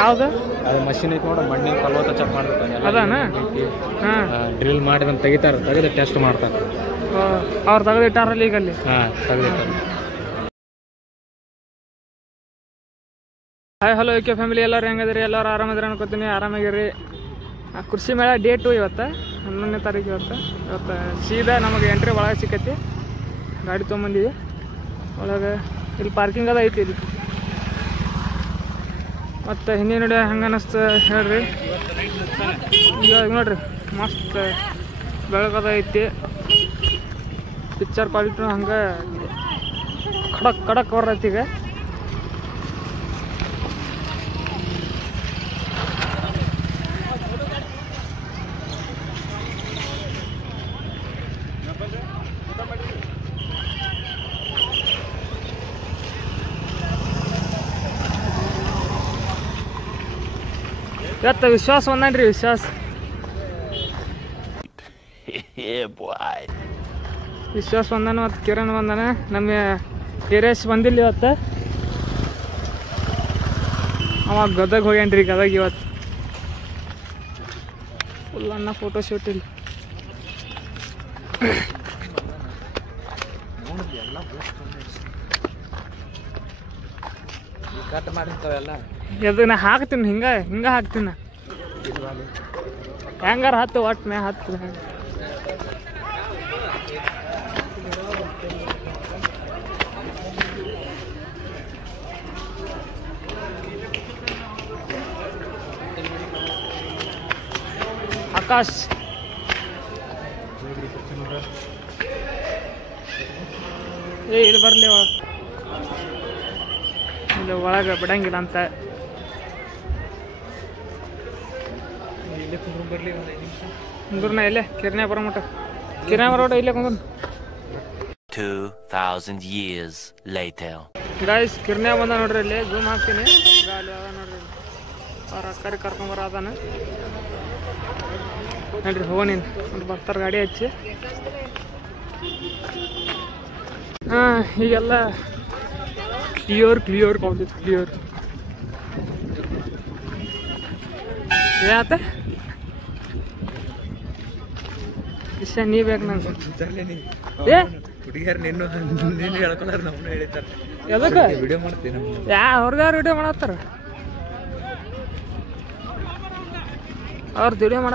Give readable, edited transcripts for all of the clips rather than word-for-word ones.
ಯಾವ್ದು ಅದು ಮಷಿನ್ ಐತೆ ನೋಡ ಮಣ್ಣಿನ ಫಲವತ್ತ ಚೆಕ್ ಮಾಡ್ತಾರೆ ಅದಾನ ಡ್ರಿಲ್ ಮಾಡಿ ಅದನ್ನು ತೆಗಿತಾರೆ ತೆಗೆದು ಟೆಸ್ಟ್ ಮಾಡ್ತಾರೆ ಅವ್ರು ತೆಗೆದಿಟ್ಟಾರಲ್ಲ ಈಗ ಅಲ್ಲಿ ತೆಗೆದಿಟ್ಟಾರೆ. ಹಾಯ್ ಹಲೋ ಓಕೆ ಫ್ಯಾಮಿಲಿ ಎಲ್ಲರೂ ಹೆಂಗದ್ರಿ? ಎಲ್ಲರೂ ಆರಾಮದ್ರಿ ಅನ್ಕೋತೀನಿ. ಆರಾಮಾಗಿರಿ. ಕೃಷಿ ಮೇಳ ಡೇ 2 ಇವತ್ತು 11ನೇ ತಾರೀಕು. ಇವತ್ತು ಸೀದಾ ನಮಗೆ ಎಂಟ್ರಿ ಒಳಗೆ ಸಿಕ್ಕೈತಿ. ಗಾಡಿ ತೊಗೊಂಬಂದೀವಿ ಒಳಗೆ. ಇಲ್ಲಿ ಪಾರ್ಕಿಂಗ್ ಅದ ಐತಿ ಇಲ್ಲಿ. ಮತ್ತು ಹಿಂದೆ ನೋಡಿ ಹೆಂಗೆ ಅನ್ನಿಸ್ತು ಹೇಳ್ರಿ. ಇವಾಗ ನೋಡ್ರಿ ಮಸ್ತ್ ಬೆಳಗದ ಐತಿ. ಪಿಕ್ಚರ್ ಕ್ವಾಲಿಟಿನೂ ಹಂಗೆ ಖಡಕ್ ಬರ್ತೈತಿ ಈಗ. ಇವತ್ತು ವಿಶ್ವಾಸ ಒಂದನ್ರಿ. ವಿಶ್ವಾಸ ಒಂದನ ಮತ್ತು ಕಿರಣ್ ಬಂದನ. ನಮ್ಮ ಹಿರೇಶ್ ಬಂದಿಲ್ಲ ಇವತ್ತು. ಅವ ಗದಗ ಹೋಗ್ಯಾನ್ರಿ. ಗದಗ ಇವತ್ತು ಫುಲ್ ಅನ್ನ ಫೋಟೋ ಶೂಟ್ ಇಲ್ಲಿ. ಕಟ್ ಮಾಡಿರ್ತಾವೆಲ್ಲ ಅದು ನಾ ಹಾಕ್ತೀನಿ ಹಿಂಗೆ ಹಾಕ್ತೀನಿ. ಹೆಂಗಾರ ಹತ್ತು ಒಟ್ಟು ಮೇ ಹತ್ತು. ಆಕಾಶ್ ಇಲ್ಲಿ ಬರಲಿ. ಇಲ್ಲಿ ಒಳಗೆ ಬಿಡಂಗಿಲ್ಲ ಅಂತ. ಕುಂದ್ರನ ಇಲ್ಲೇ ಕಿರ್ನ್ಯಾ ಬರಮಟ. ಕಿರ್ನ್ಯಾ ಬರೋಟ ಇಲ್ಲೇ ಕುಂದ್ರ. 2000 years later. ಗಾಯ್ಸ್ ಕಿರ್ನ್ಯಾ ಬಂದ ನೋಡ್ರಿ. ಇಲ್ಲಿ ಜೂಮ್ ಹಾಕ್ತೀನಿ. ಅಲ್ಲಿ ಅದ ನೋಡ್ರಿ. ಅವ್ರ ಅಕ್ಕರಿ ಕರ್ಕೊಂಬರ ಅದಾನ ನೋಡ್ರಿ. ಹೋಗ ನೀನು ನೋಡಿ ಬರ್ತಾರೆ ಗಾಡಿ ಹಚ್ಚಿ. ಈಗೆಲ್ಲ ಕ್ಲಿಯರ್ ಕಾಲೇಜ್ ಕ್ಲಿಯರ್. ಯಾತ ವಿಷಯ ನೀ ಬೇಕು ನಂಗೆ. ಹುಡುಗಿಯರು ನಿನ್ನ ಹೇಳ್ಕೊಂಡ್ರೆ ನಮ್ಮನ್ನ ಹೇಳ್ತಾರೆ. ಎದಕ್ಕೆ ವಿಡಿಯೋ ಮಾಡ್ತೀನಿ. ಅವ್ರದ್ದು ವಿಡಿಯೋ ಮಾಡತ್ತಾರ. ಅವ್ರದ್ದು ವಿಡಿಯೋ ಮಾಡ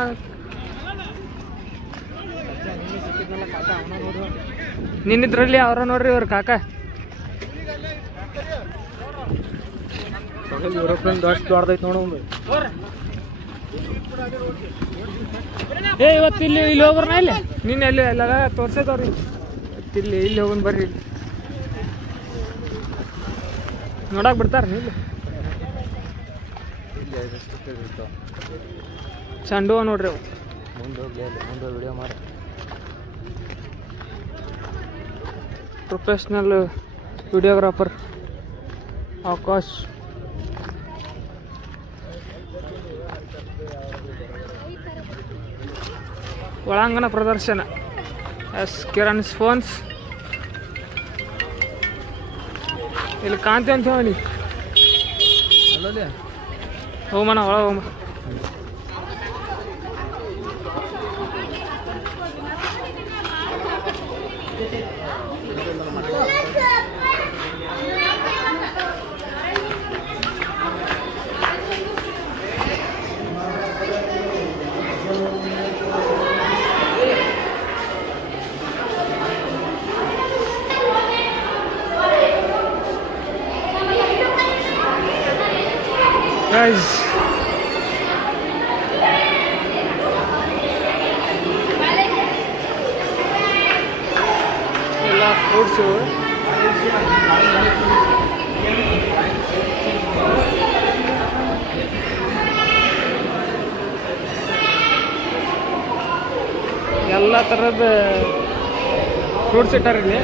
ನಿನ್ನಿದ್ರಲ್ಲಿ ಅವ್ರ ನೋಡ್ರಿ. ಅವ್ರ ಕಾಕ ಅಷ್ಟು ದೊಡ್ಡದೈತೆ ನೋಡು. ಇವತ್ತು ಇಲ್ಲಿ ಹೋಗ್ಬರ್ನ. ಇಲ್ಲಿ ನಿನ್ನೆ ಅಲ್ಲಿ ಎಲ್ಲ ತೋರ್ಸೈತವ್ರಿ. ಇಲ್ಲಿ ಹೋಗೋಣ ಬರ್ರಿ. ನೋಡಕ್ ಬಿಡ್ತಾರ ಇಲ್ಲಿ. ಚಂಡು ನೋಡ್ರಿ. ಮುಂದೆ ವಿಡಿಯೋ ಮಾಡಿ. Professional videographer Akash. ಒಳಾಂಗಣ ಪ್ರದರ್ಶನ. ಕಿರಣ್ಸ್ ಫೋನ್ಸ್ ಇಲ್ಲಿ ಕಾಂತಿ ಅಂತ ಹೇಳಿ. ಹೋಮಣ ಒಳ ಹೋಮ. Guys, ಎಲ್ಲ ಫ್ರೂಟ್ಸು. ಎಲ್ಲ ಥರದ ಫ್ರೂಟ್ಸ್ ಇಟ್ಟಾರಿಲ್ಲಿ.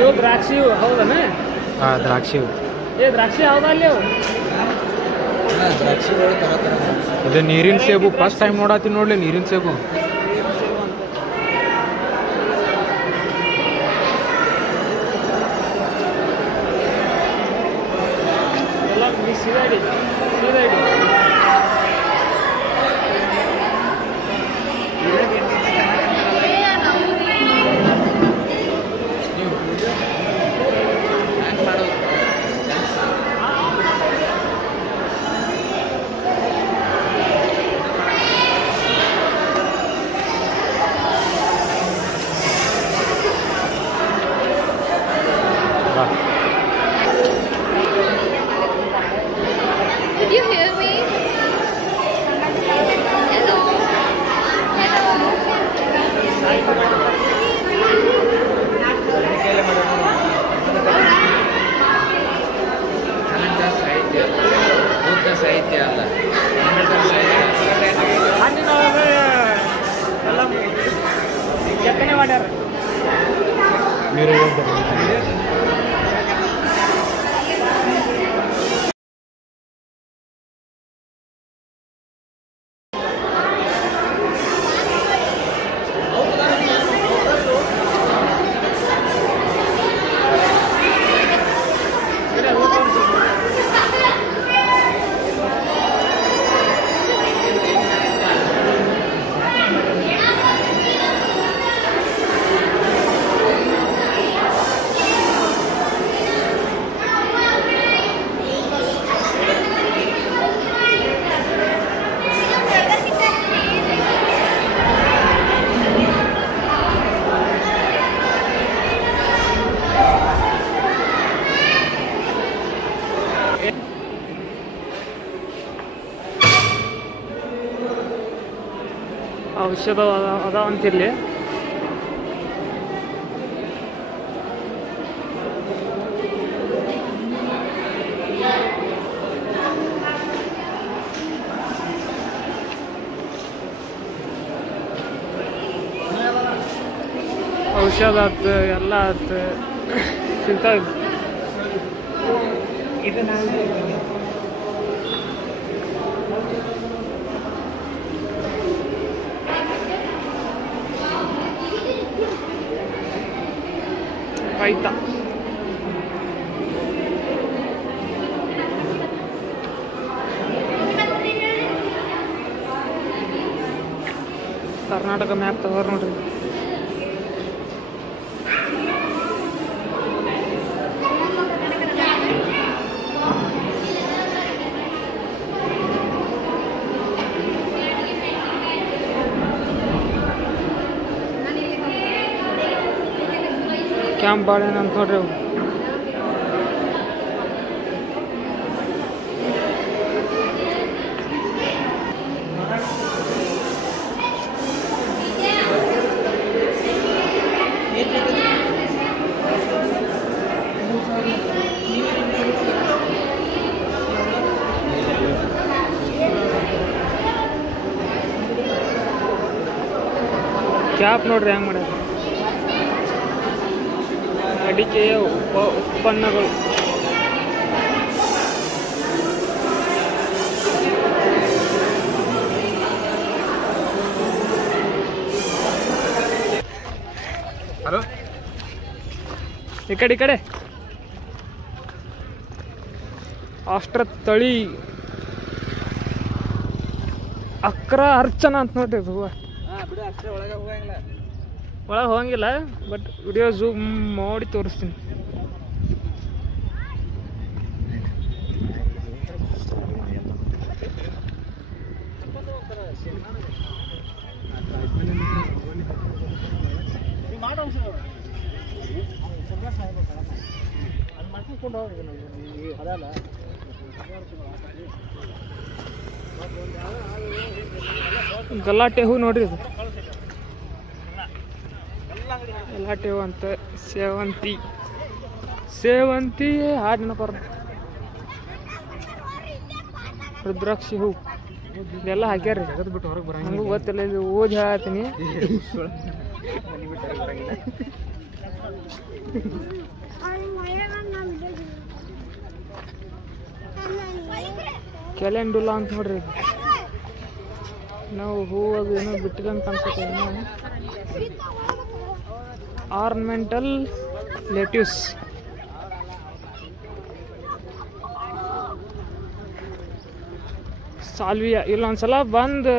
ಇವು ದ್ರಾಕ್ಷಿ ಹೌದನ? ಹಾಂ ದ್ರಾಕ್ಷಿ. ದ್ರಾಕ್ಷಿ ಹೌದಾ ಅಲ್ಲಿ ಅವು? ಅದೇ ನೀರಿನ ಸೇಬು ಫಸ್ಟ್ ಟೈಮ್ ನೋಡತ್ತೀನಿ ನೋಡ್ಲಿ ನೀರಿನ ಸೇಬು. ಎಲ್ಲ ಸೀದಾ ಇಡಿ. Did you hear me? Hello. ಸಾಹಿತ್ಯ ಅಲ್ಲ ಎಲ್ಲ ಕೆತ್ತನೆ ಮಾಡ್ಯಾರ. మీరు ಔಷಧ ಅದಾವಂತಿಲ್ಲಿ. ಔಷಧ ಆಯ್ತು ಎಲ್ಲ ಆಯ್ತು ಸಿಗ್ತಾವ. ಇದು ಆಯ್ತಾ ಕರ್ನಾಟಕ ಮ್ಯಾಪ್ ತಗೋರ್ ನೋಡ್ರಿ. ಕ್ಯಾಂಪ್ ಬಾಳೆನ ಅಂತ ನೋಡ್ರಿ ಅವು. ಕ್ಯಾಪ್ ನೋಡ್ರಿ ಹೆಂಗೆ ಮಾಡ್ಯಾರ. ಅಡಿಕೆಯ ಉತ್ಪನ್ನಗಳು ಹಲೋ ಈ ಕಡೆ ಆಸ್ಟ್ರ ತಳಿ ಅಕ್ರ ಅರ್ಚನಾ ಅಂತ ನೋಡ್ರಿ ಹೂವ. ಒಳಗೆ ಹೋಗಂಗಿಲ್ಲ ಬಟ್ ವಿಡಿಯೋ ಝೂಮ್ ಮಾಡಿ ತೋರಿಸ್ತೀನಿ. ಗಲಾಟೆ ಹೂ ನೋಡ್ರಿ ಇದು. ಗಲಾಟೆ ಹೂ ಅಂತ ಸೇವಂತಿ ಹಾಡು ನೆನಪರ. ರುದ್ರಾಕ್ಷಿ ಹೂ ಇದೆಲ್ಲ ಹಾಕ್ಯಾರ. ಬಿಟ್ಟು ಹೊರಗೆ ಬರಂಗಿಲ್ಲ. ನನಗೂ ಗೊತ್ತಿಲ್ಲ, ಇದು ಓದಿ ಹೇಳತ್ತೀನಿ. ಕ್ಯಾಲೆಂಡುಲಾ ಅಂತ ನೋಡ್ರಿ ಇದು. ನಾವು ಹೂ ಅದು ಏನೋ ಬಿಟ್ಟಿದಂಗೆ ಕಾಣಿಸುತ್ತೆ. Ornamental lettuce. ಸಾಲ್ವಿಯಾ ಇಲ್ಲೊಂದ್ಸಲ ಬಂದು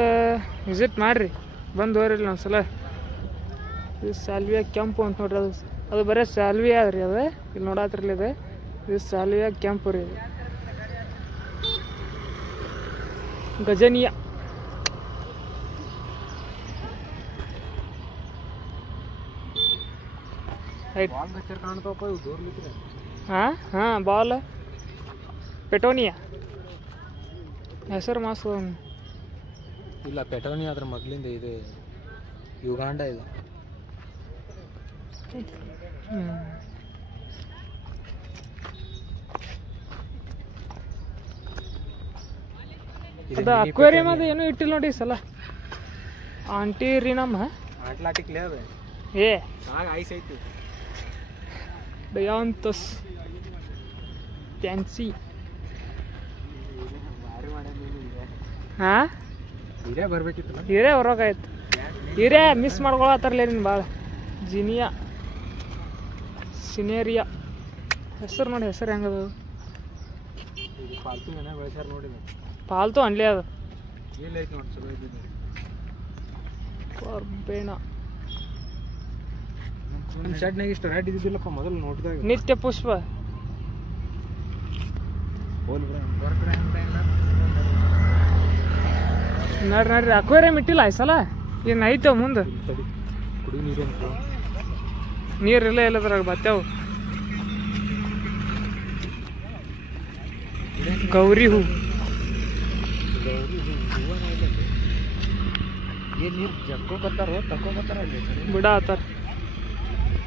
ವಿಸಿಟ್ ಮಾಡಿರಿ, ಬಂದು ಹೋಗ್ರಿ ಇಲ್ಲೊಂದ್ಸಲ. ಇದು ಸಾಲ್ವಿಯಾ ಕೆಂಪು ಅಂತ ನೋಡ್ರಿ. ಅದು ಬರೀ ಸಾಲ್ವಿಯಾ ರೀ. ಅದು ಇಲ್ಲಿ ನೋಡತ್ತಿರಲಿ ಇದೆ. ಇದು ಸಾಲ್ವಿಯಾ ಕೆಂಪು ರೀ. ಇದು ಗಜನಿಯಾ. ಹಾಂ ಬಾಲ್ ಪೆಟೋನಿಯಾ ಹೆಸರು ಮಾಸು. ಇಲ್ಲ, ಪೆಟೋನಿ ಅದ್ರ ಮಗ್ಲಿಂದ ಇದೆ. ಯುಗಾಂಡ ಇದು. ಅದು ಅಕ್ವೇರಿಯಂ ಅದು ಏನೂ ಇಟ್ಟಿಲ್ಲ ನೋಡಿ ಈ ಸಲ. ಆಂಟಿರಿನಮ್ ಅಟ್ಲಾಂಟಿಕ್ ಲೇ ಅದು. ಏ ಐಸ್ ಐತಿ. ಡಯಾಂಥಸ್ ಫ್ಯಾನ್ಸಿ. ಹಾಂ ಹಿರೇ ಬರ್ಬೇಕಿತ್ತು. ಹಿರೇ ಹೊರಗಾಯ್ತು. ಹಿರೇ ಮಿಸ್ ಮಾಡ್ಕೊಳತ್ತಾರಲ್ಲ ನೀನು ಭಾಳ. ಜಿನಿಯಾ ಸಿನೇರಿಯಾ ಹೆಸರು ನೋಡಿ. ಹೆಸರು ಹೆಂಗದು? ಪಾಲ್ತು ಮನೆ ಬೆಳೆಸ್ಯಾರ ನೋಡಿ. ಪಾಲ್ತು ಅನ್ಲಿ ಅದು. ಎಲ್ಲೈತಿ ನೋಡಿ, ಚಲೋ ಐತಿ. ಕೊರ್ಬೇಣ. ನಮ್ಮ ಶೆಡ್ನಾಗ ಇಷ್ಟು ರೆಡ್ ಇದ್ದಿದ್ದಿಲ್ಲಪ್ಪ ಮೊದಲು ನೋಡಿದಾಗ. ನಿತ್ಯ ಪುಷ್ಪ. ನೋಡ್ರಿ ಅಕ್ವೇರಿಯಂ ಇಟ್ಟಿಲ್ಲ ಈ ಸಲ. ಏನು ಐತವ ಮುಂದೆ? ಕುಡಿ ನೀರು ನೀರಿಲ್ಲ ಎಲ್ಲದ್ರಾಗ ಬತ್ತೇವು. ಗೌರಿ ಹೂ. ಏನು ನೀರು ಜಕ್ಕೋಕತ್ತಾರೋ ತಕ್ಕೋಕತ್ತಾರ ಬಿಡಾತಾರ.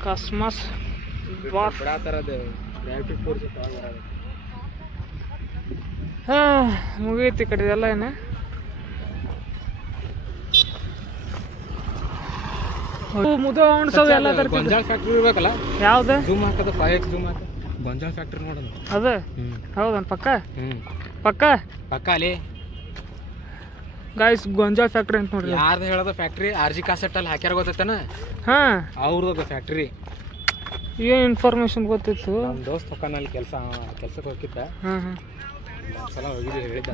ಕಾಸ್ಮಾಸ್ ಬಿಡಾತಾರ. ಅದು ಗ್ರಾವಿಟಿ ಫೋರ್ಸ್. ಹಾಂ ಮುಗೀತಿ ಕಡೆ ಎಲ್ಲ. ಏನು ಮುದ ಅಣ್ಸೋದು ಎಲ್ಲ ತರ್ತೀವಿ. ಗೊಂಜಾಳ ಫ್ಯಾಕ್ಟ್ರಿ ಇರ್ಬೇಕಲ್ಲ. ಯಾವ್ದು? ಜೂಮ್ ಹಾಕದ 5x ಜೂಮ್ ಹಾಕ. ಗೊಂಜಾಳ ಫ್ಯಾಕ್ಟ್ರಿ ನೋಡೋಣ. ಅದು ಹೌದನ್ ಪಕ್ಕ? ಪಕ್ಕ ಪಕ್ಕ ಅಲ್ಲಿ ಗಾಯ್ಸ್ ಗೊಂಜಾಳ ಫ್ಯಾಕ್ಟ್ರಿ ಅಂತ ನೋಡ್ರಿ. ಯಾರ್ದು ಹೇಳೋದು ಫ್ಯಾಕ್ಟ್ರಿ? RG ಕಾಸೆಟ್ ಅಲ್ಲಿ ಹಾಕ್ಯಾರ ಗೊತ್ತೈತನ? ಹಾಂ ಅವ್ರದ್ದು ಫ್ಯಾಕ್ಟ್ರಿ. ಏನು ಇನ್ಫಾರ್ಮೇಶನ್ ಗೊತ್ತಿತ್ತು? ನಮ್ಮ ದೋಸ್ತ್ ಹೊಕ್ಕನಲ್ಲಿ ಕೆಲ್ಸಕ್ಕೆ ಹೋಗಿದ್ದ. ಹಾಂ ಹಾಂ ಸಲ ಹೋಗಿದ್ದೆ ಹೇಳಿದ್ದ.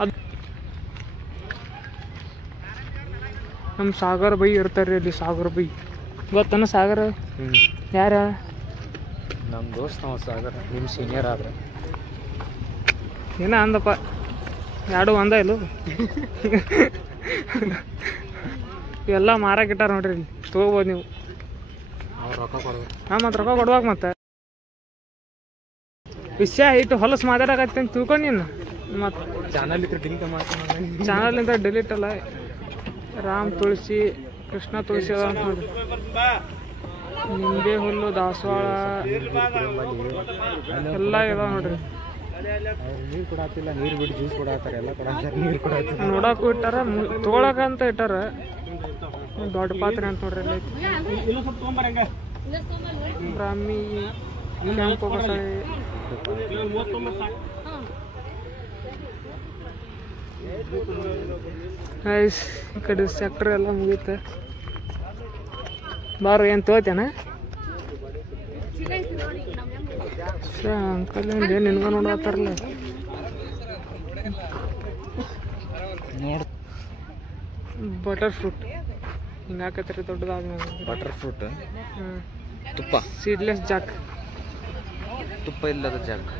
ಅದು ನಮ್ಮ ಸಾಗರ್ ಬೈ ಇರ್ತಾರೆ ಅಲ್ಲಿ. ಸಾಗರ್ ಬೈ ಗೊತ್ತನ? ಸಾಗರ್ ಯಾರ? ನಮ್ಮ ದೋಸ್ತ್ ನಾವು ಸಾಗರ್. ನಿಮ್ಮ ಸೀನಿಯರ್ ಆದ್ರೆ ಏನ ಅಂದಪ್ಪ. ಎರಡು ಒಂದ ಇಲ್ಲ ಇವೆಲ್ಲ ಮಾರಾಕಿಟ್ಟಾರ ನೋಡ್ರಿ. ಇಲ್ಲಿ ತೊಗೋಬೋದು ನೀವು. ಅವ್ರು ರೊಕ್ಕ ಕೊಡ್ಬೇಕು. ಹಾಂ ಮತ್ತು ರೊಕ್ಕ ಕೊಡ್ಬೇಕು. ಮತ್ತೆ ವಿಷಯ ಇಟ್ಟು ಹೊಲಸು ಮಾತಾಡಕತ್ತೆ ಅಂತ ತಿಳ್ಕೊಂಡು ನೀನು. ಮತ್ತು ಚಾನಲ್ ಇತ್ತು ಡಿಲೀಟ್ ಮಾಡ್ತೀನಿ. ಚಾನಲಿಂದ ಡಿಲೀಟ್ ಅಲ್ಲ. ರಾಮ್ ತುಳಸಿ, ಕೃಷ್ಣ ತುಳಸಿ ಅದ ಅಂತ ನೋಡ್ರಿ. ನಿಂಬೆ ಹುಲ್ಲು, ದಾಸವಾಳ ಎಲ್ಲ ಇದಾವೆ ನೋಡ್ರಿ. ನೀರು ಕೊಡಾತಿಲ್ಲ. ನೀರು ಬಿಟ್ಟು ಜ್ಯೂಸ್ ಕೊಡಾತಾರೆ. ಎಲ್ಲ ಕೊಡಾತಾರೆ. ನೀರು ಕೊಡಾತಾರೆ. ನೋಡಕ್ಕೂ ಇಟ್ಟಾರ, ತೊಗೊಳಕಂತ ಇಟ್ಟಾರ. ದೊಡ್ಡ ಪಾತ್ರೆ ಅಂತ ನೋಡ್ರಿ. ಎಲ್ಲ ಬ್ರಾಹ್ಮಿ, ಕೆಂಪು ಬಸಳೆ. ನೈಸ್. ಈ ಕಡೆ ಸೆಕ್ಟ್ರ್ ಎಲ್ಲ ಮುಗೀತೆ. ಬಾರು ಏನು ತೋತೇನ? ಅಂಕಲ್ ಏನು ನಿನ್ಗ ನೋಡತ್ತಾರಲ್ಲ. ಬಟರ್ ಫ್ರೂಟ್ ಹಿಂಗೆ ಹಾಕತ್ರಿ ದೊಡ್ಡದಾದ್ಮೇಲೆ. Butter fruit. ತುಪ್ಪ. Seedless jack. ತುಪ್ಪ ಇಲ್ಲದ ಜಾಕ್.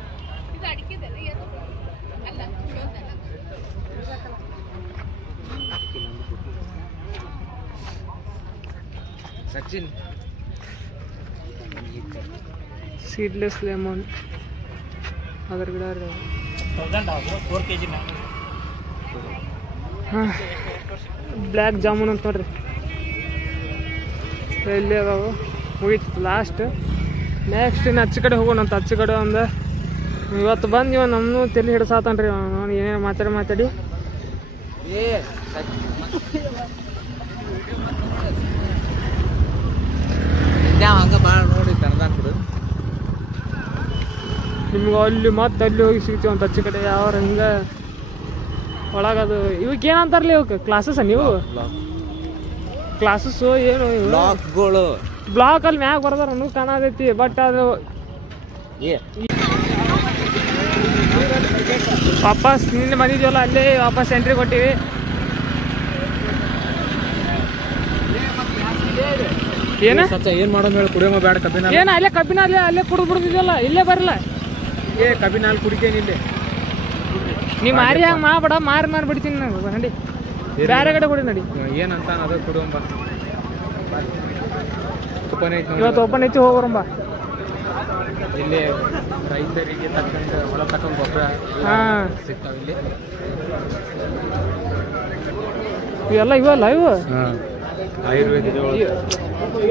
ಸಚಿನ್. Seedless lemon. ಅದ್ರ ಗಿಡ ಹಾಂ. ಬ್ಲ್ಯಾಕ್ ಜಾಮೂನ್ ಅಂತ ನೋಡ್ರಿ. ಇಲ್ಲಿ ಅದಾವು. ಮುಗೀತು ಲಾಸ್ಟ್. ನೆಕ್ಸ್ಟ್ ಇನ್ನು ಅಚ್ಚ ಕಡೆ ಹೋಗೋಣ ಅಂತ. ಅಚ್ಚ ಕಡೆ ಒಂದು ಇವತ್ತು ಬಂದು ಇವ ನಮ್ಮನ್ನು ತಲೆ ಹಿಡ್ಸಾತನ್ರಿ ನೋಡಿ ಏನೇನು ಮಾತಾಡಿ ಹಂಗ ಭಾಳ ನೋಡಿ ಕರ್ದಾನ್ ಬಿಡು. ನಿಮ್ಗೆ ಅಲ್ಲಿ ಮತ್ತೆ ಅಲ್ಲಿ ಹೋಗಿ ಸಿಗ್ತೀವಿ ಅಂತ ಹಚ್ಚಿ ಕಡೆ ಯಾವ ಹಿಂಗೆ ಒಳಗದು ಇವಕ್ಕೆ ಏನಂತಾರಲ್ಲ ಇವಕ್ಕೆ ಕ್ಲಾಸಸ್ ನೀವು ಕ್ಲಾಸಸ್ಸು ಏನು ಬ್ಲಾಕ್ಗಳು ಬ್ಲಾಕ್ ಅಲ್ಲಿ ಮ್ಯಾಗ ಬರ್ದಾರ ನನಗೂ ಕಾಣತೈತಿ ಬಟ್ ಅದು ವಾಪಸ್ ನಿನ್ನೆ ಬಂದಿದ್ವಲ್ಲ ಅಲ್ಲೇ ವಾಪಸ್ ಎಂಟ್ರಿ ಕೊಟ್ಟಿವಿ. ಏನ ಏನು ಮಾಡೋದು ಹೇಳಿ ಕುಡಿಯೋ ಬೇಡ ಕಬ್ಬಿನ ಏನ ಅಲ್ಲೇ ಕಬ್ಬಿನ ಅಲ್ಲೇ ಕುಡಿದು ಬಿಡ್ತಿದ್ವಲ್ಲ ಇಲ್ಲೇ ಬರಲ್ಲ ಕಬ್ಬಿನ ಹಾಲು ಕುಡಿತೇನೆ ಇಲ್ಲಿ ನೀ ಮಾರಿ ಹಂಗೆ ಮಾಡ್ಬೇಡ ಮಾರಿ ಬಿಡ್ತೀನಿ ನಾನು ನಡಿ ಬೇರೆ ಕಡೆ ಕೊಡಿ ನಡಿ ಏನಂತ ಅದು ಕುಡಿಯಂಬ ಓಪನ್ ಐತಿ ಇವತ್ತು ಓಪನ್ ಐತಿ ಹೋಗೋರಂಬ ಇಲ್ಲಿ ರೈತರಿಗೆ ತಕ್ಕಂಗೆ ಹೊಲ ತಕ್ಕಂಗೆ ಗೊಬ್ಬರ ಸಿಗ್ತಾವ ಇಲ್ಲಿ ಇವೆಲ್ಲ ಇವಲ್ಲ ಇವು ಆಯುರ್ವೇದಿಕ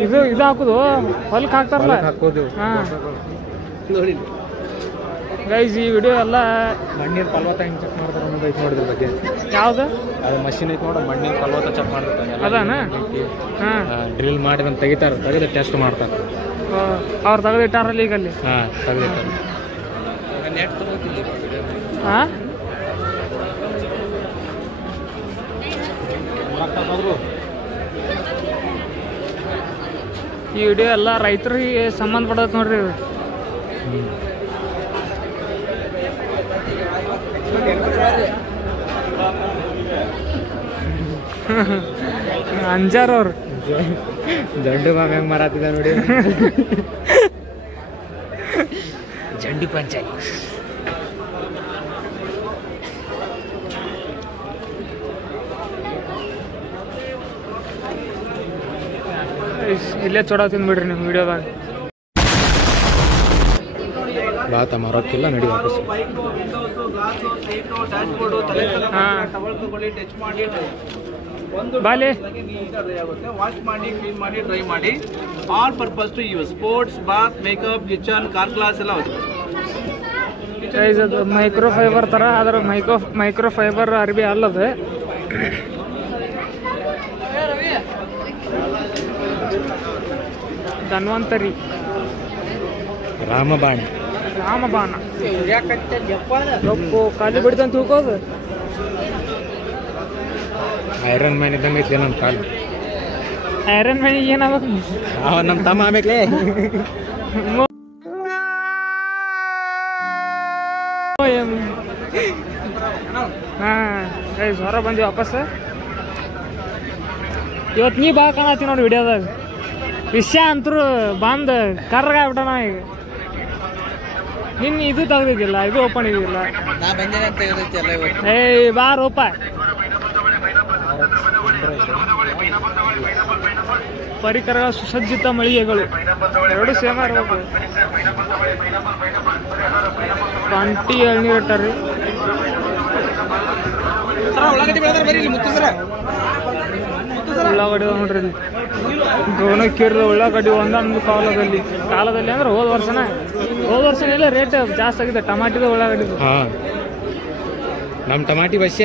ಇದು ಹಾಕುದು ಹೊಲಕ್ಕೆ ಹಾಕ್ತಾರಲ್ಲ ಹಾಕೋದು ನೋಡಿ ಗೈಸ್ ಈ ವಿಡಿಯೋ ಎಲ್ಲ ಮಣ್ಣಿನ ಫಲವತ್ತ ಹೆಂಗೆ ಚೆಕ್ ಮಾಡ್ತಾರೆ ಅನ್ನೋದು ಐತೆ ನೋಡಿದ್ರ ಬಗ್ಗೆ ಯಾವ್ದು ಅದು ಮಷಿನ್ ಐತೆ ನೋಡ ಮಣ್ಣಿನ ಫಲವತ್ತ ಚೆಕ್ ಮಾಡ್ತಾರೆ ಅದಾನ ಡ್ರಿಲ್ ಮಾಡಿ ಬಂದು ತೆಗಿತಾರೆ ಟೆಸ್ಟ್ ಮಾಡ್ತಾರೆ ಅವ್ರು ತೆಗೆದಿಟ್ಟಾರಲ್ಲ ಈಗ ಅಲ್ಲಿ ತೆಗೆದಿಟ್ಟಾರೆ ಈ ವಿಡಿಯೋ ಎಲ್ಲ ರೈತರಿಗೆ ಸಂಬಂಧಪಡೋದು ನೋಡ್ರಿ ಇದು ಅಂಜಾರ್ ಅವ್ರು ಜಂಡು ಬಾಂಬ್ ಹೆಂಗ್ ಮಾರಾತಿದ ನೋಡಿ ಜಂಡು ಪಂಚಾಯತ್ ಇಲ್ಲೇ ಚೊಡ ತಿಂದ್ಬಿಡ್ರಿ ನೀವು ವಿಡಿಯೋದಾಗ ಬಾತ ಮರಕ್ಕಿಲ್ಲ ನಡಿ ವಾಪಸ್ ಬಾಲೆ ವಾಶ್ ಮಾಡಿ ಕ್ಲೀನ್ ಮಾಡಿ ಡ್ರೈ ಮಾಡಿ all purpose to use sports bath makeup kitchen car class ಎಲ್ಲ ಅದು ಮೈಕ್ರೋ ಫೈಬರ್ ಥರ ಅದ್ರ ಮೈಕ್ರೋ ಫೈಬರ್ ಅರ್ಬಿ ಅಲ್ಲದು ಧನ್ವಂತರಿ ರಾಮಬಾಣ ಯಪ್ಪು ಖಾಲಿ ಬಿಡ್ತಂತ ತಿಳ್ಕೋದು ಐರನ್ ಮ್ಯಾನ್ ಇದ್ದಂಗೆ ಐತಿ ನಮ್ಮ ಕಾಲು ಐರನ್ ಮ್ಯಾನ್ ಏನಾಗಬೇಕು ನಮ್ಮ ತಮ್ಮ ಆಮೇಲೆ ಹೊರ ಬಂದಿ ವಾಪಸ್ ಇವತ್ತು ನೀ ಬಾ ಕಾಣತ್ತಿ ನೋಡಿ ವಿಡಿಯೋದಾಗ ವಿಷಯ ಅಂತರೂ ಬಂದು ಕರ್ಗಾಗ್ಬಿಟ್ಟಣ ಈಗ ನಿನ್ನ ಇದು ತೆಗ್ದಿದ್ದಿಲ್ಲ ಇದು ಓಪನ್ ಇದಿಲ್ಲ ಏಯ್ ಬಾ ರೂಪ ಪರಿಕರಗಳ ಸುಸಜ್ಜಿತ ಮಳಿಗೆಗಳು ಎರಡು ಸೇಮ್ ಇರ್ಬೇಕು 20 ಎಳ್ನೀರು ಇಟ್ಟಾರ್ರಿ ಉಳ್ಳಾಗಡ್ಡಿ ನೋಡ್ರಿ ಗೋಣಕ್ಕಿರ್ದ ಉಳ್ಳಾಗಡ್ಡಿ ಒಂದೊಂದು ಕಾಲದಲ್ಲಿ ಅಂದ್ರೆ ಹೋದ ವರ್ಷನೇ ರೇಟ್ ಜಾಸ್ತಿ ಆಗಿದೆ ಟಮಾಟಿದ ಉಳ್ಳಾಗಡ್ಡಿದು ನಮ್ಮ ಟಮಾಟಿ ಬಸ್ಸ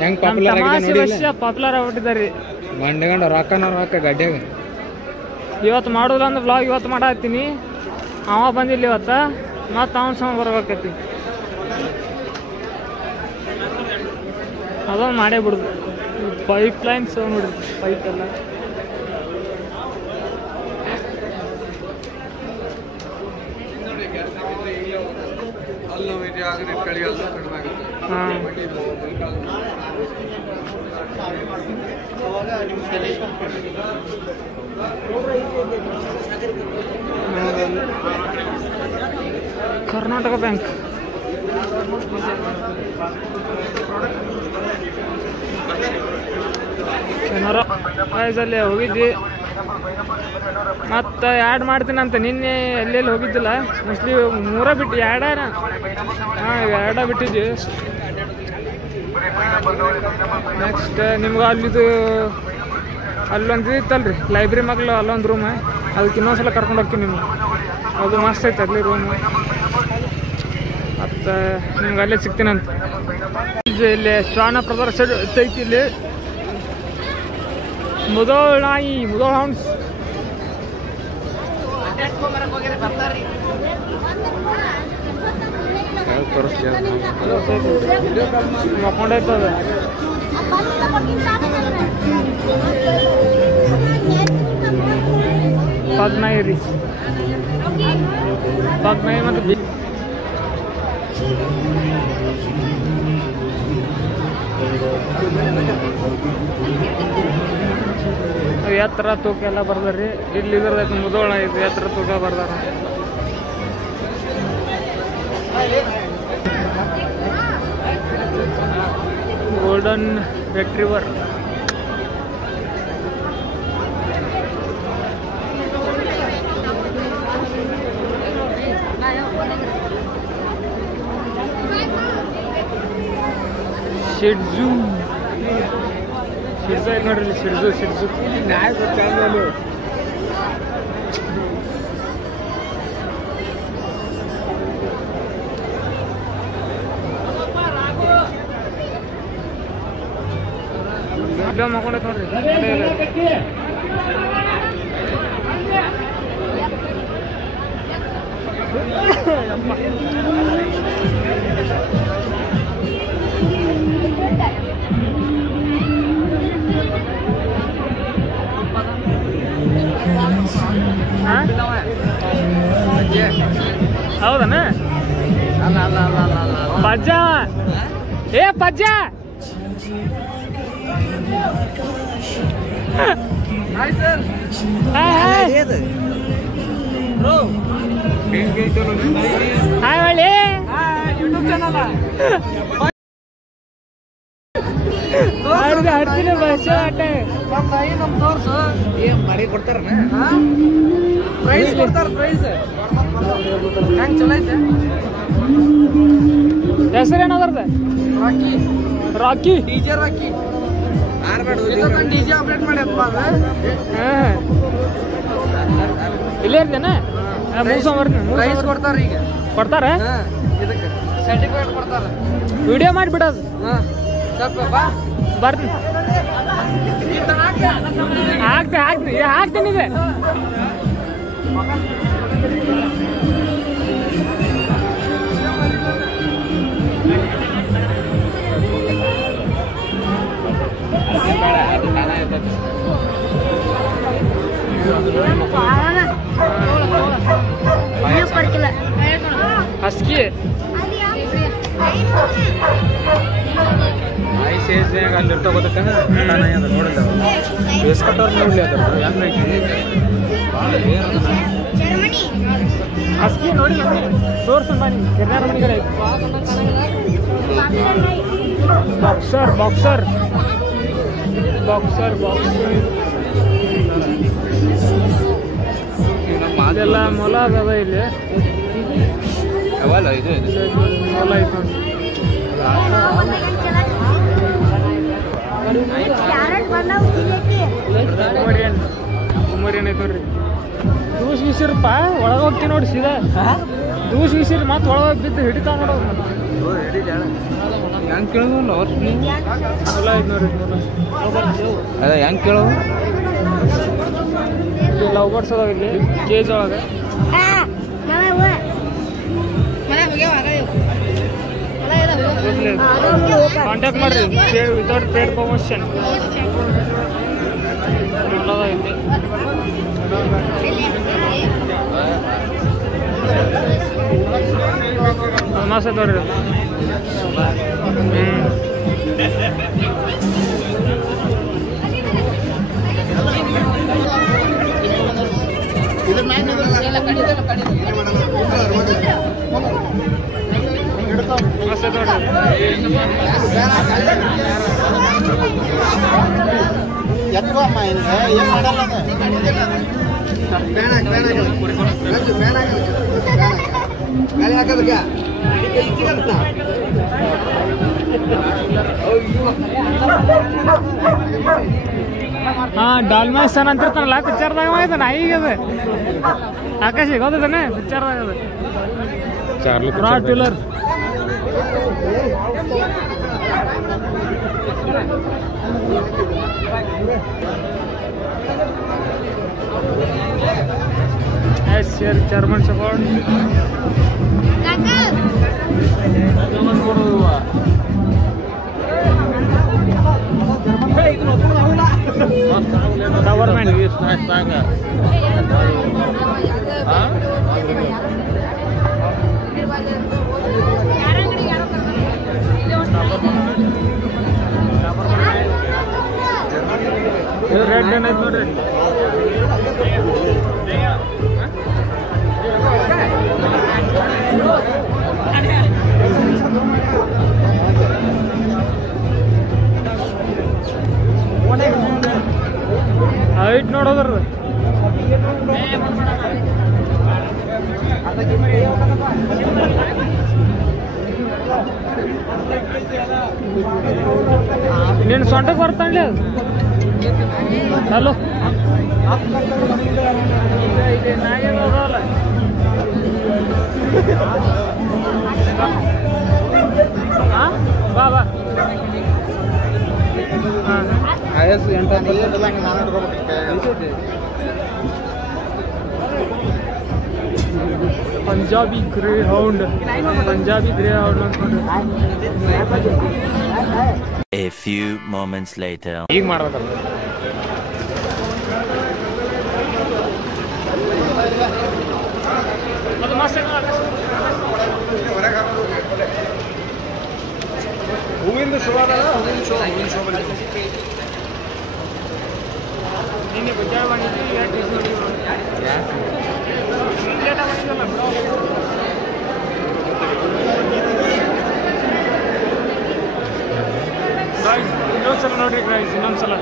ಹೆಂಗ್ ಪಾಪ್ಯುಲರ್ ಆಗ್ಬಿಟ್ಟಿದ್ದಾರೆ ಮಂಡ್ಗಂಡ ರೊಕ್ಕ ಗಡ್ಡೆಗ ಇವತ್ತು ಮಾಡೋದಿಲ್ಲ ಅಂದ್ರೆ ಬ್ಲಾಗ್ ಇವತ್ತು ಮಾಡತ್ತೀನಿ ಅವ ಬಂದಿಲ್ಲ ಇವತ್ತು ಮತ್ತು ಅವನ ಸಮ ಬರ್ಬೇಕೈತಿ ಅದೊಂದು ಮಾಡೇ ಬಿಡುದು ಪೈಪ್ ಲೈನ್ಸ್ ನೋಡ್ರಿ ಪೈಪ್ ಎಲ್ಲ ಹಾಂ ಕರ್ನಾಟಕ ಬ್ಯಾಂಕ್ ಕೆನರಾ ಪ್ರೈಸಲ್ಲಿ ಹೋಗಿದ್ವಿ ಮತ್ತು ಆ್ಯಡ್ ಮಾಡ್ತೀನಂತ ನಿನ್ನೆ ಎಲ್ಲೆಲ್ಲಿ ಹೋಗಿದ್ದಿಲ್ಲ ಮೋಸ್ಟ್ಲಿ ಎರಡ ಬಿಟ್ಟಿದ್ವಿ ನೆಕ್ಸ್ಟ್ ನಿಮ್ಗೆ ಅಲ್ಲಿದು ಅಲ್ಲೊಂದು ಇತ್ತಲ್ರಿ ಲೈಬ್ರರಿ ಮಗ್ಲು ಅಲ್ಲೊಂದು ರೂಮ್ ಅದಕ್ಕೆ ಇನ್ನೊಂದ್ಸಲ ಕರ್ಕೊಂಡು ಹೋಗ್ತೀನಿ ನಿಮ್ಗೆ ಅದು ಮಸ್ತ್ ಐತೆ ಅಲ್ಲಿ ರೂಮ್ ಮತ್ತು ನಿಮ್ಗೆ ಅಲ್ಲೇ ಸಿಗ್ತೀನಂತ. ಇಲ್ಲಿ ಶ್ವಾನ ಪ್ರದರ್ಶನ ಐತಿ. ಇಲ್ಲಿ ಮುದೋಳ್ ನಾಯಿ, ಮುದೋಳ್ ಹೌನ್ಸ್. ಮಕ್ಕೊಂಡೈತದ ಪಗ್ನಾಯಿ ರೀ, ಪಗ್ನಾಯಿ ಮತ್ತು ಎತ್ತರ ತೂಕ ಎಲ್ಲ ಬರ್ದಾರ್ರಿ. ಇಲ್ಲಿ ಇದ್ರದೈತೆ ಮುದೋಳ ಇದು ಎತ್ತರ ತೂಕ ಬರ್ದಾರ. Golden retriever. ಶಿಡ್ಜು ಶಿಡ್ಜು ಐತೆ ನೋಡ್ರಿ. ಶಿಡ್ಜು ಶಿಡ್ಜು ಮಕ್ಕೊಂಡೈತೆ ನೋಡ್ರಿ. ಹೌದನ? ಪಜ್ಜ, ಏ ಪಜ್ಜ, ಹಾಯ್ ಸರ್. ಹಾಯ್ ಒಳ್ಳೆ ಯೂಟ್ಯೂಬ್ ಚಾನಲ್ ಆಡ್ತೀನಿ ಬಸ್ ಆಟ. ತೋರ್ಸು ಏನ್ ಮಾಡಿ ಕೊಡ್ತಾರ, ಪ್ರೈಸ್ ಕೊಡ್ತಾರ. ಪ್ರೈಸ್ ಹೆಂಗ್ ಚಲೋ ಐತೆ? ಹೆಸರೇನು ಅದ್ರದ್ದು? Rocky. Rocky DJ Rocky. DJ update ಮಾಡ್ಯಪ್ಪ ಅದು. ಇಲ್ಲೇ ಇರ್ತೇನ? ಪ್ರೈಸ್ ಕೊಡ್ತಾರ. ಈಗ ಕೊಡ್ತಾರ, ಇದಕ್ಕೆ ಸರ್ಟಿಫಿಕೇಟ್ ಕೊಡ್ತಾರ. ವಿಡಿಯೋ ಮಾಡಿಬಿಡೋದು. ಸ್ವಲ್ಪ ಬರ್ತೀನಿ. ಹಾಕ್ತೀನಿ ಇದೆ. ಹಸ್ಕಿ ಅಲ್ಲಿ ಇರ್ತಾವ ನೋಡಿಲ್ಲ. ಬೇಸ್ ಕಟ್ಟೋರ್ ನೋಡ್ಲಿ ಅದ ಹಸ್ಕಿ ನೋಡಿ ತೋರ್ಸು ಬನ್ನಿ. ಕಿರ್ನಾರ ಮನೆಗಳ ಬಾಕ್ಸರ್ ಬಾಕ್ಸರ್ ಬಾಕ್ಸರ್ ಬಾಕ್ಸರ್ ಅದೆಲ್ಲ ಮೊಲ ಅದ ಇಲ್ಲಿ. ಮೊಲ ಐತ ಕುಮರಿಯನ್ ಐತೆ ನೋಡ್ರಿ. ದೂಸ್ ಗೀಸಿರಪ್ಪ ಒಳಗೆ ಹೋಗ್ತೀವಿ ನೋಡಿ. ಸೀದಾ ದೂಸ್ ಗೀಸಿರಿ ಮತ್ತೆ ಒಳಗೆ ಬಿದ್ದು ಹಿಡಿತಾವ ನೋಡೋದು. ಹೆಂಗೆ ಕೇಳೋದು ಮೊಲ ಐತೆ ನೋಡ್ರಿ. ಅದ ಹೆಂಗೆ ಕೇಳೋದು? ಲವ್ ಬರ್ಡ್ಸ್ ಅದಾವ ಇಲ್ಲಿ ಕೇಜ್ ಒಳಗೆ. ಕಾಂಟ್ಯಾಕ್ಟ್ ಮಾಡ್ರಿ ವಿತೌಟ್ ಪೇಡ್ ಪ್ರಮೋಷನ್. ಮಾಸ ತೋರಿ. ಎತ್ಕೊಮ್ಮ ಹಿಂಗೆ ಏನು ಮಾಡಲ್ಲ. ಹಾ ಡಾಲ್ಮೇಸನ್ ಅಂತಿರ್ತಾನಲ್ಲ ಪಿಕ್ಚರ್ದಾಗ ಆಯ್ತು ನಾಯಿಗೆ ಅದು. ಆಕಾಶಿಗೆ ಹೋದತಾನೆ ಪಿಕ್ಚರ್ದಾಗ ಅದು. Rottweiler Yes, here German Shepherd. Red and red. Height ನೋಡೋದ್ರ ನೀನು ಸೊಂಟಕ್ಕೆ ಬರ್ತಾಂಡ್ಲಿ ಅದು ಹಲೋ ನಾಗೇನಲ್ಲ ಬಾ ಬಾ Punjabi greyhound A few moments later. ಈಗ ಮಾಡ್ಬೇಕಲ್ಲ ಹೂವಿಂದು ಶೋ ಅದಲ್ಲ ಹೂವಿನ ಶೋ ನಿನ್ನೆ ಬಜಾರ್ ಮಾಡಿದ್ವಿ ಈಗ ಟೇಸ್ಟ್ ಇನ್ನೊಂದ್ಸಲ ನೋಡ್ರಿ ಗೈಸ್ ಇನ್ನೊಂದ್ಸಲ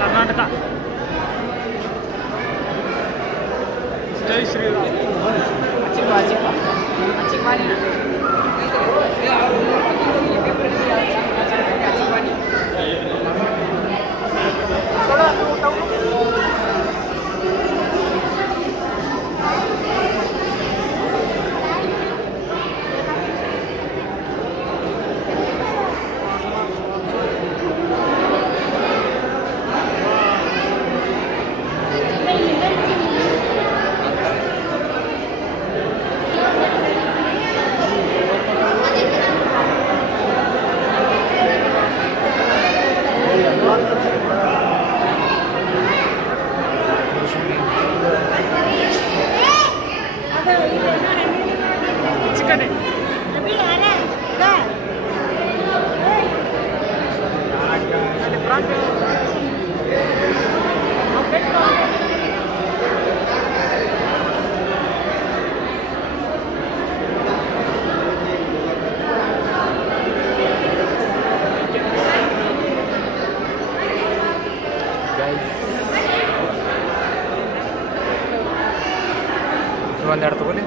ಕರ್ನಾಟಕ ಜೈ ಶ್ರೀರಾಮ್ ಒಂದೆರಡು ತಗೊಳ್ಳಿ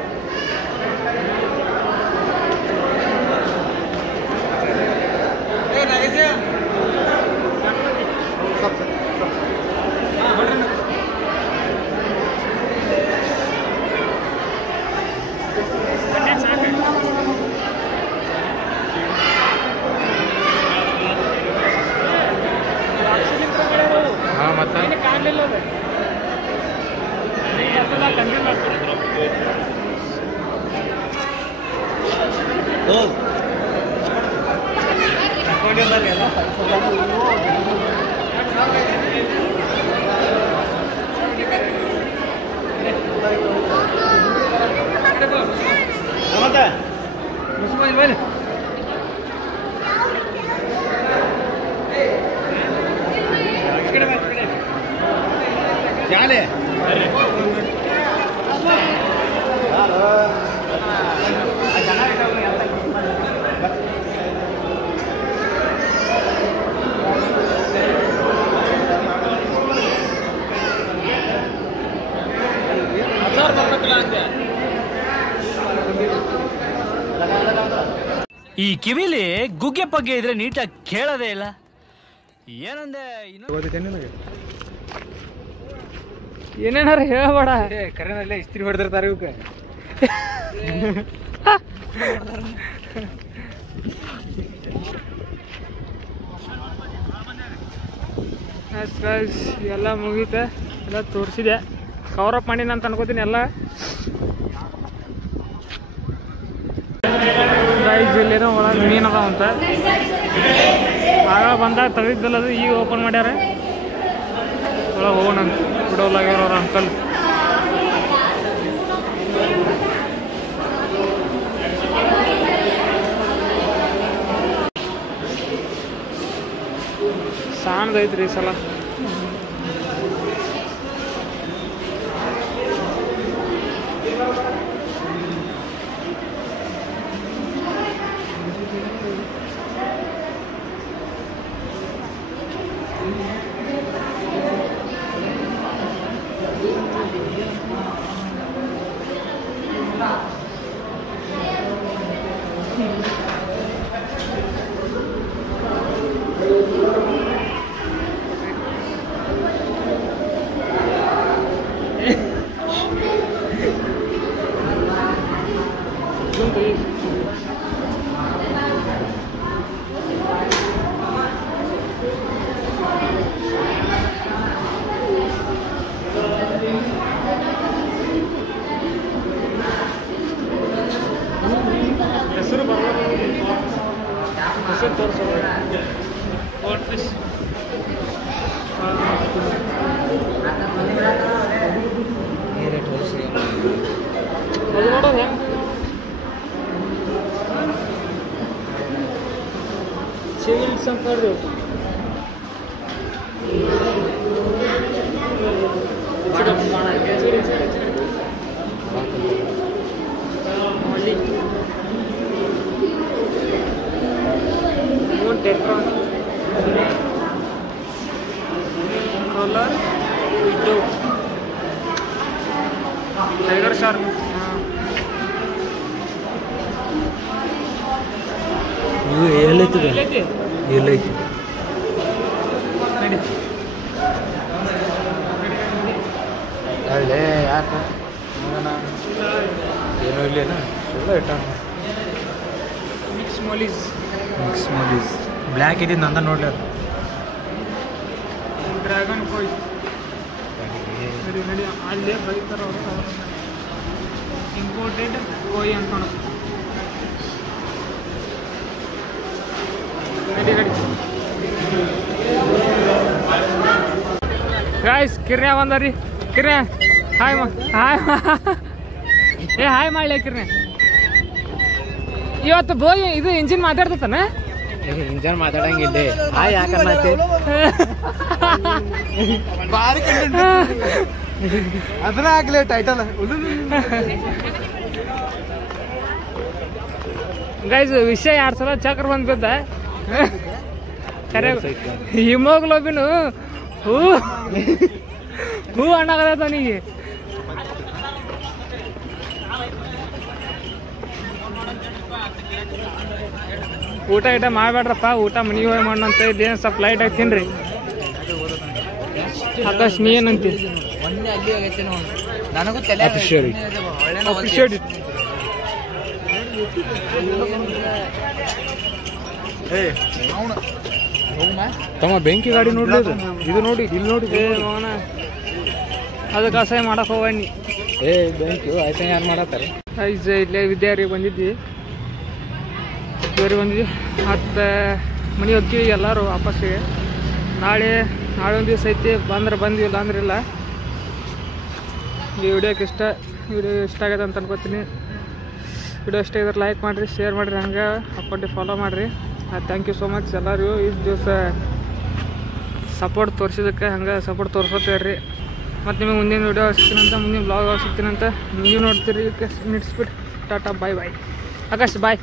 ಮತ್ತೆ ಕಾಣಲಿಲ್ಲ ಜಾಲೆ ಈ ಕಿವಿಲಿ ಗುಗ್ಗೆ ಪಗ್ಗೆ ಇದ್ರೆ ನೀಟಾಗಿ ಕೇಳೋದೇ ಇಲ್ಲ ಏನಂದೆ ಏನೇನಾರ ಹೇಳಬೇಡ ಕರೆನಲ್ಲೇ ಇಸ್ತ್ರಿ ಹೊಡೆದಿರ್ತಾರೆ ಇವಕ್ಕೆ ಎಲ್ಲ ಮುಗೀತೆ, ಎಲ್ಲ ತೋರಿಸಿದೆ, ಕವರಪ್ ಮಾಡಿ ನಾನು ಅನ್ಕೋತೀನಿ ಎಲ್ಲ. ಗೈಸ್ ಇಲ್ಲೇನೋ ಒಳಗೆ ಮೀನು ಅದಾವ ಅಂತ ಆಗ ಬಂದಾಗ ತೆಗೆದಿದ್ದಲ್ಲ, ಅದು ಈಗ ಓಪನ್ ಮಾಡ್ಯಾರ. ಒಳಗೆ ಹೋಗೋಣ ಬಿಡೋಲಾಗ್ಯಾರ ಅಂಕಲ್. ಸಾಣದೈತ್ರಿ ಈ ಸಲ. ಹೆಸರು ಬರೋದು ಹೆಸರು ತೋರಿಸೋದು ಗೋಲ್ಡ್ ಫಿಶ್. ಅದು ನೋಡೋದು ಹೆಂಗೆ ಸಿವಿಲ್ಸ್ ಅಂತ ನೋಡ್ರಿ. ಟೆಟ್ರಾನ್ ಕಲರ್ ವಿಡೋ ಟೈಗರ್ ಶಾರ್ಕ್. ಎಲ್ಲೈತಿ ಎಲ್ಲೈತಿ ನಡಿ ಅಲ್ಲೇ ಯಾಕೆ ಏನೂ ಇಲ್ಲೇನ ಸುಳ್ಳು ಇಟ್ಟ ಮಿಕ್ಸ್ ಮೊಲೀಸ್. ಮಿಕ್ಸ್ ಮಾಡೀಸ್ ಬ್ಲ್ಯಾಕ್ ಇದ್ದಿದ್ದು ನಂದ ನೋಡ್ಲಿ ಅದು. ಡ್ರ್ಯಾಗನ್ ಕೋಯ್ ನಡಿ ನಡಿ ಅಲ್ಲೇ ಬೈತಾರ ಅವರು. ಇಂಪೋರ್ಟೆಡ್ ಕೋಯ್ ಅಂತ ನಡಿ ನಡಿ. ಗಾಯ್ಸ್ ಕಿರ್ನ್ಯಾ ಬಂದಾರಿ. ಕಿರ್ನ್ಯಾ ಹಾಯ್ ಹಾಯ್ ಏ ಹಾಯ್ ಮಾಡಲಿ ಕಿರ್ನ್ಯಾ. ಇವತ್ತು ಬೋಯ್ ಇದು ಇಂಜಿನ್ ಮಾತಾಡ್ತಾನ. ಇಂಜನ್ ಮಾತಾಡಂಗಿಲ್ಲ ಯಾಕನ್ನತ್ತೆ ಅದನ್ನ ಹಾಕ್ಲಿ ಟೈಟಲ್. ಗೈಸ್ ವಿಷಯ 2 ಸಲ ಚಕ್ರ ಬಂದ್ ಬಿದ್ದ. ಕರೆ ಹಿಮೋಗ್ಲೋಬಿನ್ ಹೂ ಹಣ್ಣಾಗದ ನನಗೆ. ಊಟ ಗೀಟ ಮಾಡಬೇಡ್ರಪ್ಪ, ಊಟ ಮನೆಗೆ ಹೋಗಿ ಮಾಡೋಂತ ಇದೇನು ಸ್ವಲ್ಪ ಲೈಟ್ ಆಗಿ ತಿನ್ರಿ. ಆಕಾಶ್ ನೀ ಏನಂತಿ? ತಮ್ಮ ಬೆಂಕಿ ಗಾಡಿ ನೋಡ್ಲಿ ಇದು ನೋಡಿ ಇಲ್ಲಿ ನೋಡಿ ಮೋನ ಅದಕ್ಕೆ ಅಸಹ್ಯ ಮಾಡಕ್ಕೆ ಹೋಗಣ್ಣಿ. ಬೆಂಕಿ ಅಸಹ್ಯ ಯಾರು ಮಾಡತ್ತಾರೆ. ಇಲ್ಲೇ ವಿದ್ಯಾರ್ಥಿ ಬಂದಿದ್ವಿ, ಮತ್ತು ಮನೆ ಹೋಗ್ತೀವಿ ಎಲ್ಲರೂ ವಾಪಸ್ಸಿಗೆ. ನಾಳೆ ಒಂದು ದಿವಸ ಐತಿ, ಬಂದ್ರೆ ಬಂದಿಲ್ಲ ಅಂದ್ರೆ ಇಲ್ಲ. ಈ ವಿಡಿಯೋ ಇಷ್ಟ ಆಗೈತೆ ಅಂತ ಅನ್ಕೋತೀನಿ. ವಿಡಿಯೋ ಇಷ್ಟ ಆಗಿದ್ರೆ ಲೈಕ್ ಮಾಡಿರಿ, ಶೇರ್ ಮಾಡಿರಿ, ಹಂಗೆ ಅಕೌಂಟಿಗೆ ಫಾಲೋ ಮಾಡಿರಿ. ಥ್ಯಾಂಕ್ ಯು ಸೋ ಮಚ್ ಎಲ್ಲರಿಗೂ. ಇಷ್ಟು ದಿವಸ ಸಪೋರ್ಟ್ ತೋರಿಸಿದ್ದಕ್ಕೆ ಹಂಗೆ ಸಪೋರ್ಟ್ ತೋರಿಸೋತೀರಿ. ಮತ್ತು ನಿಮಗೆ ಮುಂದಿನ ವಿಡಿಯೋ ಸಿಗ್ತೀನಂತ, ಮುಂದಿನ ಬ್ಲಾಗ್ ಸಿಗ್ತೀನಂತ ನೀವು ನೋಡ್ತೀರಿ. ನಿಟ್ಸ್ಬಿಟ್ಟು ಟಾಟಾ ಬಾಯ್ ಬಾಯ್. ಆಕಾಶ್ ಬಾಯ್.